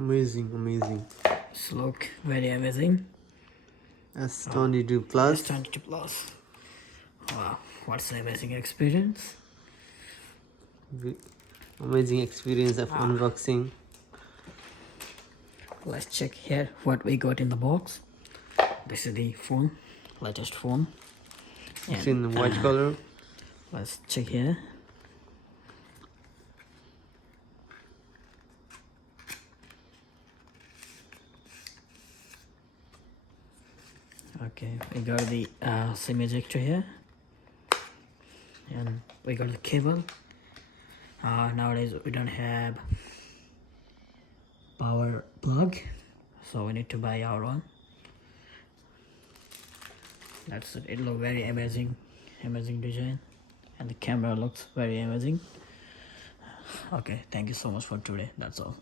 Amazing. This look very amazing. S22 Plus. S22 Plus. Wow, what's an amazing experience. Amazing experience of unboxing. Let's check here what we got in the box. This is the phone, latest phone. It's in white color. Let's check here. Okay, we got the SIM ejector here, and we got the cable. Nowadays we don't have power plug, so we need to buy our own. That's it. It looks very amazing design, and the camera looks very amazing. Okay, thank you so much for today. That's all.